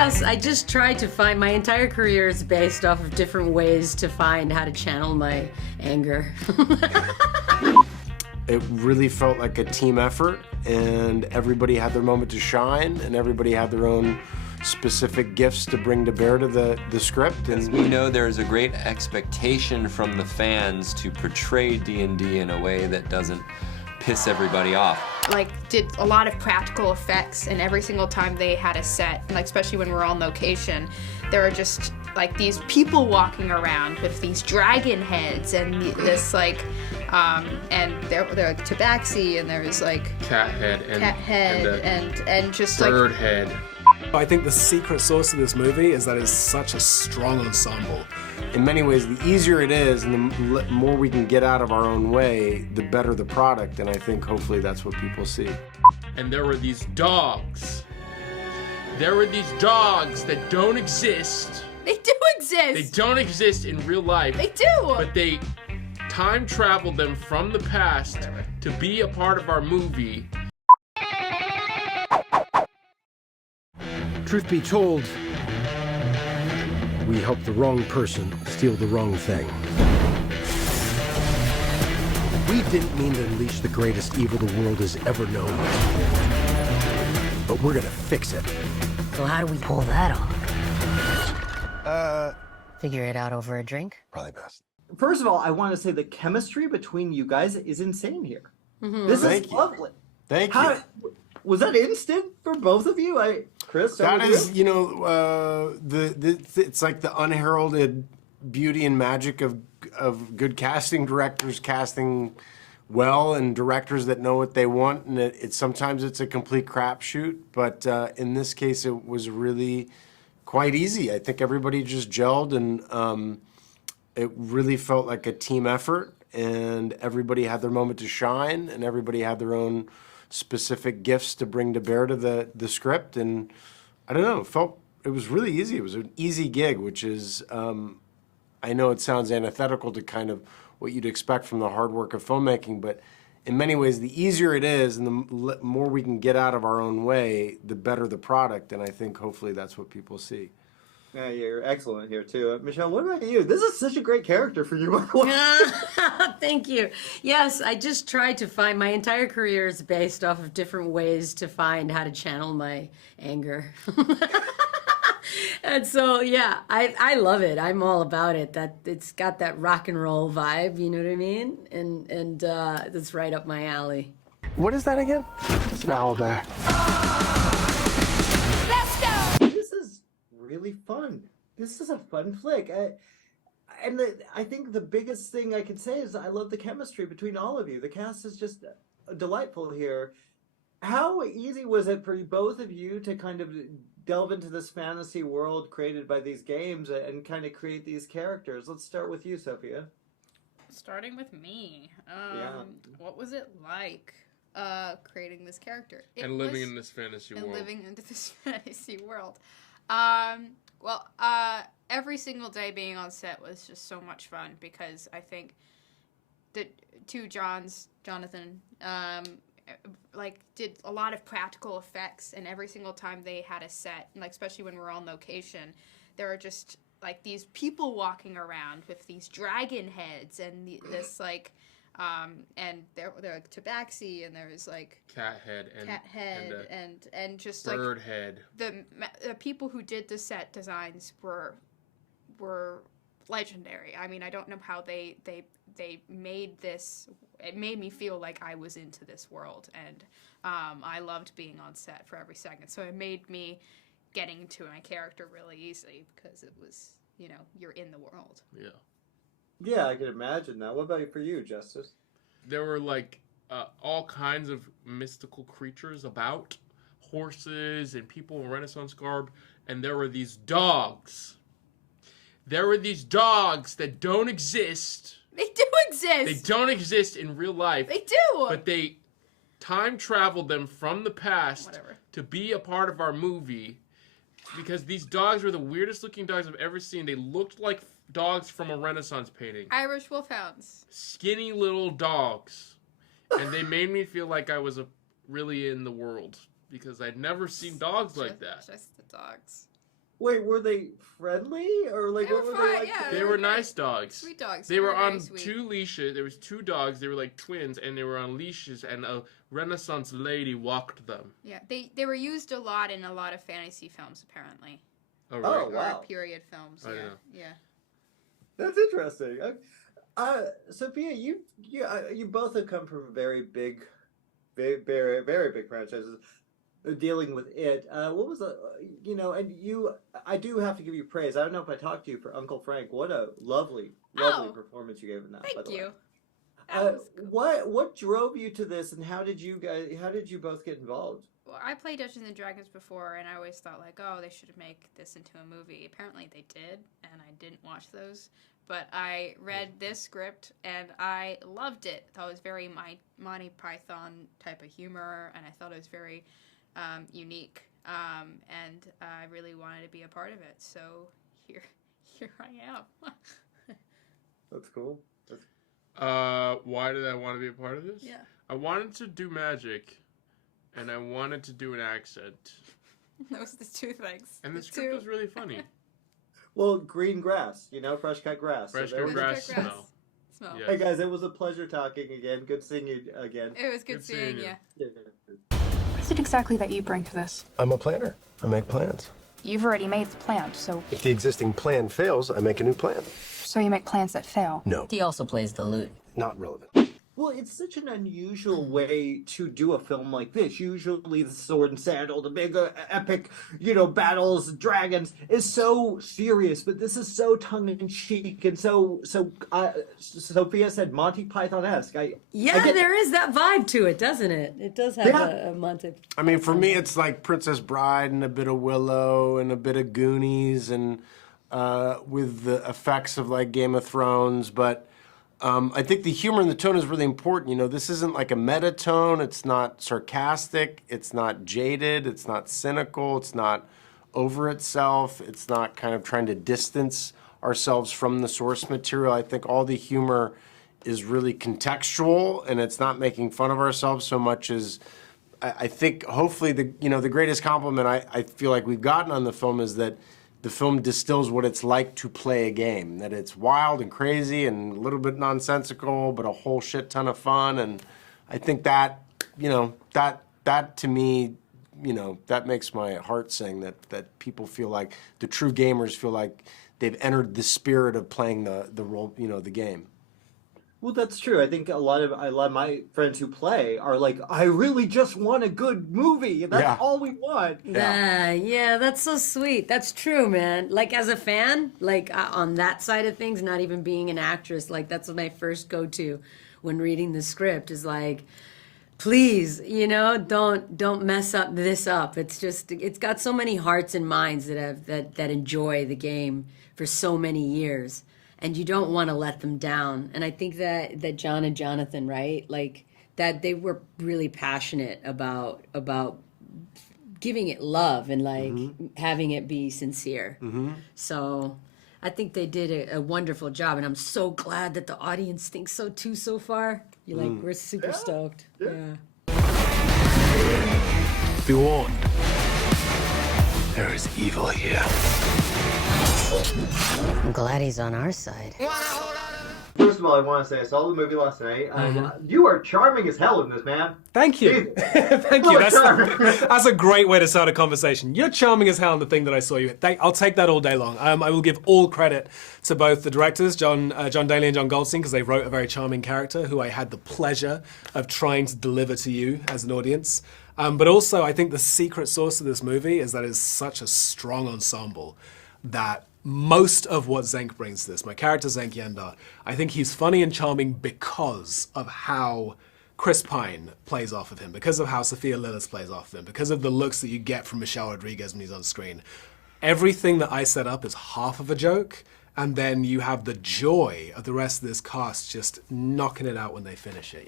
Yes, I just tried to find, my entire career is based off of different ways to find how to channel my anger. It really felt like a team effort, and everybody had their moment to shine, and everybody had their own specific gifts to bring to bear to the script. And we know there's a great expectation from the fans to portray D&D in a way that doesn't piss everybody off. Like, did a lot of practical effects, and every single time they had a set, like especially when we're on location, there were just like these people walking around with these dragon heads and this like, and there were tabaxi, and there was like cat head and just bird like head. I think the secret sauce of this movie is that it's such a strong ensemble. in many ways, the easier it is and the more we can get out of our own way, the better the product, and I think hopefully that's what people see. And there were these dogs. There were these dogs that don't exist. They do exist. They don't exist in real life. They do. But they time traveled them from the past to be a part of our movie. Truth be told, we helped the wrong person steal the wrong thing. We didn't mean to unleash the greatest evil the world has ever known. But we're gonna fix it. So how do we pull that off? Figure it out over a drink? Probably best. First of all, I want to say the chemistry between you guys is insane here. Mm-hmm. This Thank is you. lovely. Thank you. Was that instant for both of you? Chris, That is, you know, it's like the unheralded beauty and magic of good casting directors casting well, and directors that know what they want. And it sometimes it's a complete crapshoot, but in this case, it was really quite easy. I think everybody just gelled, and it really felt like a team effort. And everybody had their moment to shine, and everybody had their own specific gifts to bring to bear to the script. And I don't know, it was really easy. It was an easy gig, which is, I know it sounds antithetical to kind of what you'd expect from the hard work of filmmaking, but in many ways, the easier it is and the more we can get out of our own way, the better the product. And I think hopefully that's what people see. Yeah, you're excellent here too. Michelle, what about you? This is such a great character for you, by the way. Thank you. Yes, I just tried to find, my entire career is based off of different ways to find how to channel my anger. And so, yeah, I love it. I'm all about it. That it's got that rock and roll vibe, you know what I mean? And that's right up my alley. What is that again? It's an owl bear. This is really fun. This is a fun flick. I think the biggest thing I can say is I love the chemistry between all of you. The cast is just delightful here. How easy was it for both of you to kind of delve into this fantasy world created by these games and kind of create these characters? Let's start with you, Sophia. Starting with me. Yeah. What was it like creating this character? And living in this fantasy world. And living into this fantasy world. Well, every single day being on set was just so much fun because I think the two Jonathan, like did a lot of practical effects, and every single time they had a set, and like especially when we're on location, there were just like these people walking around with these dragon heads and this like and there were tabaxi, and there was like cat head and just bird like head. The people who did the set designs were legendary. I mean, I don't know how they made this. It made me feel like I was into this world, and I loved being on set for every second. So it made me getting to my character really easily because it was, you know, you're in the world. Yeah. Yeah, I can imagine that. What about for you, Justice? There were like all kinds of mystical creatures about, horses and people in Renaissance garb, and there were these dogs. There were these dogs that don't exist. They do exist. They don't exist in real life. They do. But they time traveled them from the past to be a part of our movie, because these dogs were the weirdest looking dogs I've ever seen. They looked like dogs from a Renaissance painting. Irish wolfhounds. Skinny little dogs. And they made me feel like I was really in the world, because I'd never seen dogs like that. Just the dogs. Wait, were they friendly or like They what were were fine, they like? yeah. They were nice dogs. Sweet dogs. They were very on sweet. 2 leashes. There was 2 dogs. They were like twins, and they were on leashes. And a Renaissance lady walked them. Yeah, they were used a lot in a lot of fantasy films, apparently. Oh, Oh, right. wow. Or period films. I Yeah, know. yeah. That's interesting. Sophia, you both have come from very big, very, very big franchises. Dealing with it, what was the, and I do have to give you praise. I don't know if I talked to you for Uncle Frank. What a lovely performance you gave in that. by Thank the you. way. That was cool. What drove you to this, and how did you both get involved? Well, I played Dungeons and Dragons before, and I always thought like, oh, they should make this into a movie. Apparently, they did, and I didn't watch those. But I read this script, and I loved it. I thought it was very Monty Python type of humor, and I thought it was very unique. And I really wanted to be a part of it. So here I am. That's cool. Why did I want to be a part of this? Yeah. I wanted to do magic, and I wanted to do an accent. Those are the 2 things. And the script was really funny. Well, green grass, fresh cut grass. Fresh there cut we grass go. smell. Smell. Yeah. Hey guys, it was a pleasure talking again. Good seeing you again. It was good Good seeing seeing you. you. What is it exactly that you bring to this? I'm a planner. I make plans. You've already made the plan, so If the existing plan fails, I make a new plan. you make plans that fail. No, He also plays the lute. not relevant. Well, it's such an unusual way to do a film like this. Usually the sword and sandal, the big epic, battles, dragons, is so serious, but this is so tongue-in-cheek and so Sophia said Monty Python-esque. There is that vibe to it, doesn't it? It does have a Monty. I mean, for me, it's like Princess Bride and a bit of Willow and a bit of Goonies and with the effects of like Game of Thrones, but I think the humor and the tone is really important. This isn't like a meta tone. It's not sarcastic. It's not jaded. It's not cynical. It's not over itself. It's not kind of trying to distance ourselves from the source material. I think all the humor is really contextual, and it's not making fun of ourselves so much as I think hopefully the greatest compliment I feel like we've gotten on the film is that the film distills what it's like to play a game, that it's wild and crazy and a little bit nonsensical, but a whole shit ton of fun. And I think that, that to me, that makes my heart sing, that people feel like, the true gamers feel like they've entered the spirit of playing the role, the game. Well, that's true. I think a lot of my friends who play are like, I really just want a good movie. That's all we want. Yeah, that's so sweet. That's true, man. Like as a fan, like on that side of things, not even being an actress, like that's my first go-to when reading the script is like, please, don't mess this up. It's got so many hearts and minds that enjoy the game for so many years. And you don't want to let them down. And I think that John and Jonathan, right, like that they were really passionate about giving it love and like having it be sincere. So I think they did a wonderful job, and I'm so glad that the audience thinks so too so far. We're super stoked. Yeah. Be warned. There is evil here. I'm glad he's on our side. First of all, I want to say I saw the movie last night. You are charming as hell in this, man. Thank you. Thank you. That's a great way to start a conversation. You're charming as hell in the thing that I saw you. I'll take that all day long. I will give all credit to both the directors, John Daley and John Goldstein, because they wrote a very charming character who I had the pleasure of trying to deliver to you as an audience. But also, I think the secret sauce of this movie is that it's such a strong ensemble that most of what Zenk brings to this, my character Zenk Yendar, I think he's funny and charming because of how Chris Pine plays off of him, because of how Sophia Lillis plays off of him, because of the looks that you get from Michelle Rodriguez when he's on screen. Everything that I set up is half of a joke, and then you have the joy of the rest of this cast just knocking it out when they finish it,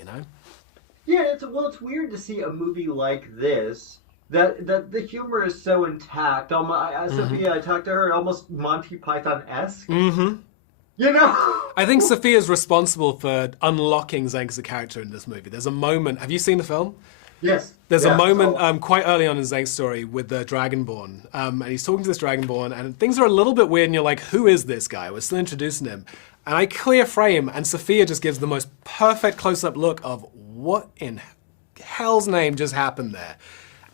Yeah, it's weird to see a movie like this that the humor is so intact. Sophia, I talked to her, almost Monty Python-esque. I think Sophia's responsible for unlocking Zenk as a character in this movie. There's a moment. Have you seen the film? Yes. There's Yeah. a moment quite early on in Zank's story with the Dragonborn, and he's talking to this Dragonborn, and things are a little bit weird, and you're like, who is this guy? We're still introducing him. And I clear frame, and Sophia just gives the most perfect close-up look of what in hell's name just happened there,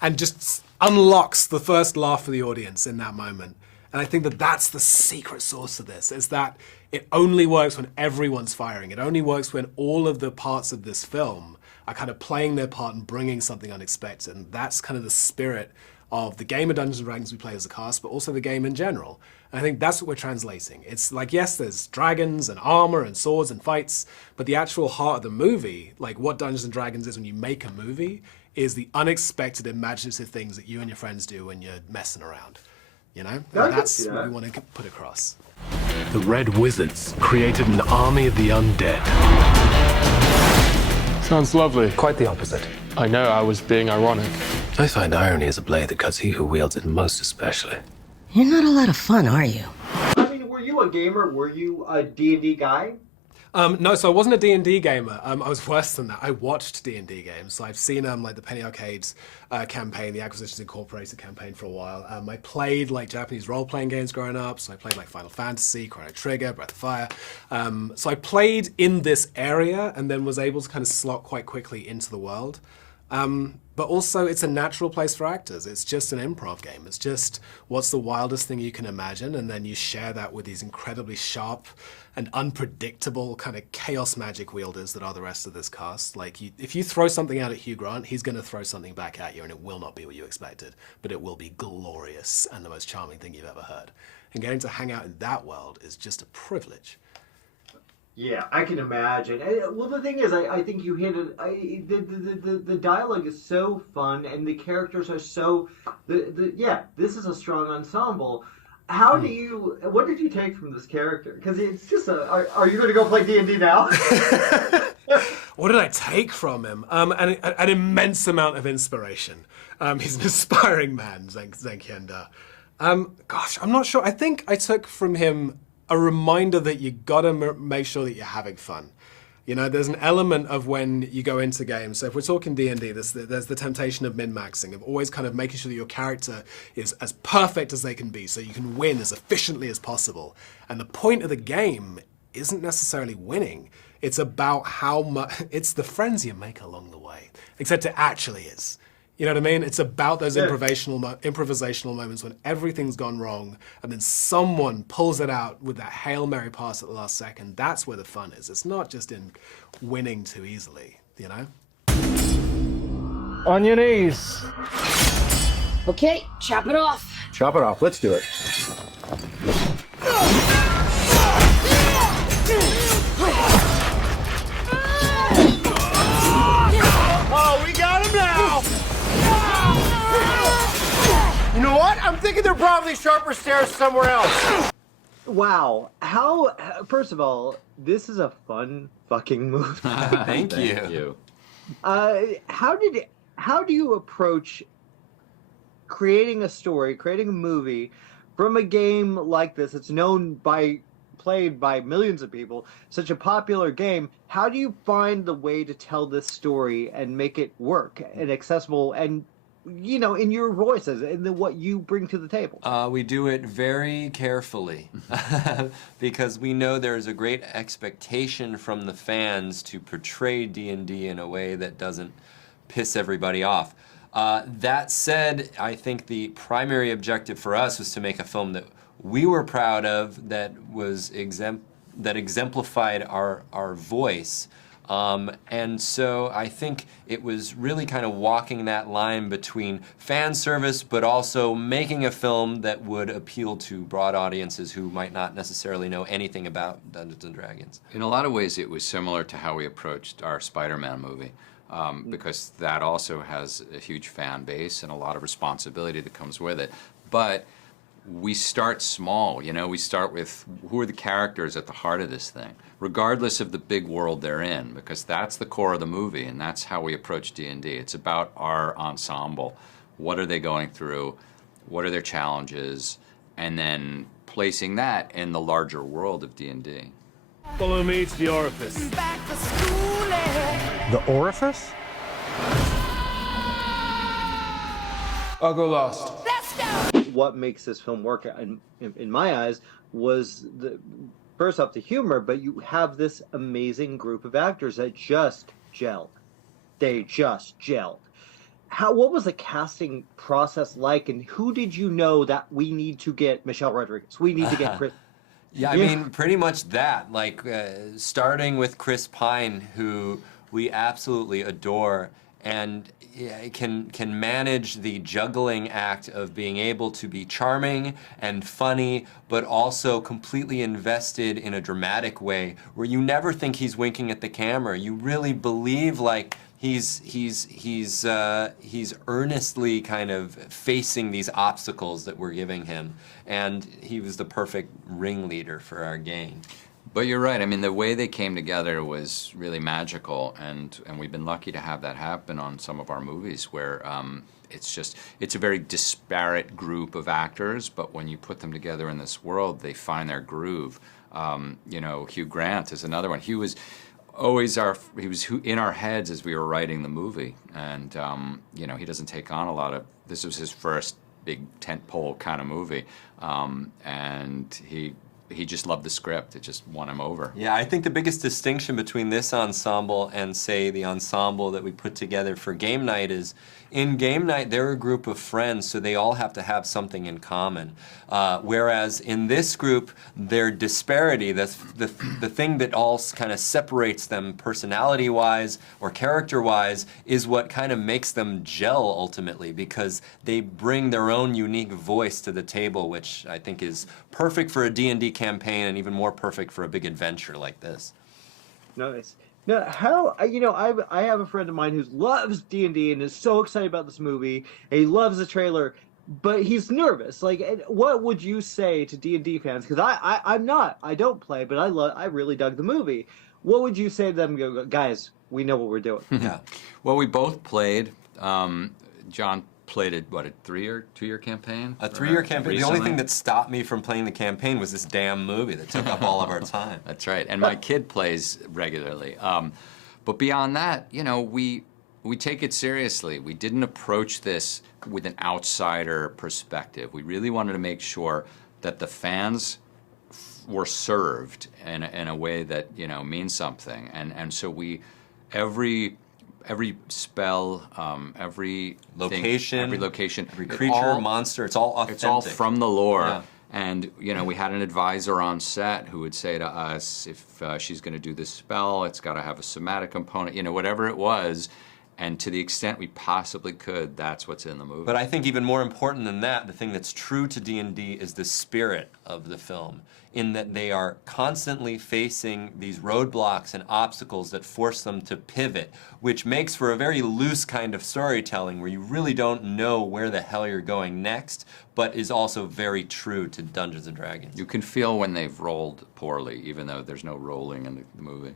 and just unlocks the first laugh for the audience in that moment. And I think that that's the secret sauce of this, is that it only works when everyone's firing. It only works when all of the parts of this film are kind of playing their part and bringing something unexpected. And that's kind of the spirit of the game of Dungeons & Dragons we play as a cast, but also the game in general. And I think that's what we're translating. It's like, yes, there's dragons and armor and swords and fights, but the actual heart of the movie, like what Dungeons & Dragons is when you make a movie, is the unexpected, imaginative things that you and your friends do when you're messing around. You know? And that's what we want to put across. The Red Wizards created an army of the undead. Sounds lovely. Quite the opposite. I know, I was being ironic. I find irony is a blade that cuts he who wields it most especially. You're not a lot of fun, are you? I mean, were you a gamer? Were you a D&D guy? No, so I wasn't a D&D gamer. I was worse than that. I watched D&D games. So I've seen like the Penny Arcades campaign, the Acquisitions Incorporated campaign for a while. I played like Japanese role-playing games growing up. So I played like Final Fantasy, Chrono Trigger, Breath of Fire. So I played in this area and then was able to kind of slot quite quickly into the world. But also, it's a natural place for actors. It's just an improv game. It's just what's the wildest thing you can imagine, and then you share that with these incredibly sharp and unpredictable kind of chaos magic wielders that are the rest of this cast. Like, if you throw something out at Hugh Grant, he's going to throw something back at you, and it will not be what you expected, but it will be glorious and the most charming thing you've ever heard. And getting to hang out in that world is just a privilege. Yeah, I can imagine. Well, the thing is, I think you hit it. The dialogue is so fun, and the characters are so. Yeah, this is a strong ensemble. How do you? What did you take from this character? Because it's just a. Are you going to go play D&D now? What did I take from him? An immense amount of inspiration. He's an aspiring man, Zenkienda. Gosh, I'm not sure. I think I took from him a reminder that you gotta make sure that you're having fun. You know, there's an element of when you go into games. So if we're talking D&D, there's the temptation of min-maxing, of always kind of making sure that your character is as perfect as they can be, so you can win as efficiently as possible. And the point of the game isn't necessarily winning. It's about how much, it's the friends you make along the way. Except it actually is. You know what I mean? It's about those improvisational moments when everything's gone wrong and then someone pulls it out with that Hail Mary pass at the last second. That's where the fun is. It's not just in winning too easily, you know? On your knees. Okay, chop it off. Chop it off. Let's do it. Oh, we got him now! You know what? I'm thinking there are probably sharper stairs somewhere else. Wow. How? First of all, this is a fun fucking movie. Thank you. How do you approach creating a story, creating a movie from a game like this? It's played by millions of people, such a popular game. How do you find the way to tell this story and make it work and accessible and, you know, in your voices and what you bring to the table? We do it very carefully because we know there's a great expectation from the fans to portray D&D in a way that doesn't piss everybody off. That said, I think the primary objective for us was to make a film that we were proud of, that was that exemplified our voice. And so I think it was really kind of walking that line between fan service, but also making a film that would appeal to broad audiences who might not necessarily know anything about Dungeons & Dragons. In a lot of ways, it was similar to how we approached our Spider-Man movie, because that also has a huge fan base and a lot of responsibility that comes with it. But we start small, you know, we start with who are the characters at the heart of this thing, regardless of the big world they're in, because that's the core of the movie, and that's how we approach D&D. It's about our ensemble. What are they going through? What are their challenges? And then placing that in the larger world of D&D. Follow me to the orifice. The orifice? I'll go last. What makes this film work, in my eyes, was first off the humor, but you have this amazing group of actors that just gelled. They just gelled. What was the casting process like, and who did you know that we need to get Michelle Rodriguez? We need to get Chris. Yeah, I mean, pretty much that. Like, starting with Chris Pine, who we absolutely adore, and can manage the juggling act of being able to be charming and funny, but also completely invested in a dramatic way, where you never think he's winking at the camera. You really believe, like, he's earnestly kind of facing these obstacles that we're giving him, and he was the perfect ringleader for our gang. But you're right. I mean, the way they came together was really magical, and we've been lucky to have that happen on some of our movies, where it's a very disparate group of actors, but when you put them together in this world, they find their groove. You know, Hugh Grant is another one. He was always in our heads as we were writing the movie, and you know, he doesn't take on a lot of. This was his first big tentpole kind of movie, and he just loved the script. It just won him over. Yeah, I think the biggest distinction between this ensemble and, say, the ensemble that we put together for Game Night is, in Game Night, they're a group of friends, so they all have to have something in common. Whereas in this group, their disparity, the thing that all kind of separates them personality-wise or character-wise, is what kind of makes them gel ultimately, because they bring their own unique voice to the table, which I think is perfect for a D&D campaign and even more perfect for a big adventure like this. Nice. Now, I have a friend of mine who loves D&D and is so excited about this movie, and he loves the trailer, but he's nervous. Like, what would you say to D&D fans? Because I'm not. I don't play, but I really dug the movie. What would you say to them? Guys, we know what we're doing. Yeah. Well, we both played. John played a 2-year campaign? A 3-year campaign. Recently. The only thing that stopped me from playing the campaign was this damn movie that took up all of our time. That's right. And my kid plays regularly. But beyond that, you know, we take it seriously. We didn't approach this with an outsider perspective. We really wanted to make sure that the fans were served in a way that, you know, means something. And so every spell, every location, every creature, monster, it's all authentic. It's all from the lore. Yeah. And, you know, we had an advisor on set who would say to us, if she's going to do this spell, it's got to have a somatic component, you know, whatever it was. And to the extent we possibly could, that's what's in the movie. But I think even more important than that, the thing that's true to D&D is the spirit of the film, in that they are constantly facing these roadblocks and obstacles that force them to pivot, which makes for a very loose kind of storytelling where you really don't know where the hell you're going next, but is also very true to Dungeons & Dragons. You can feel when they've rolled poorly, even though there's no rolling in the movie.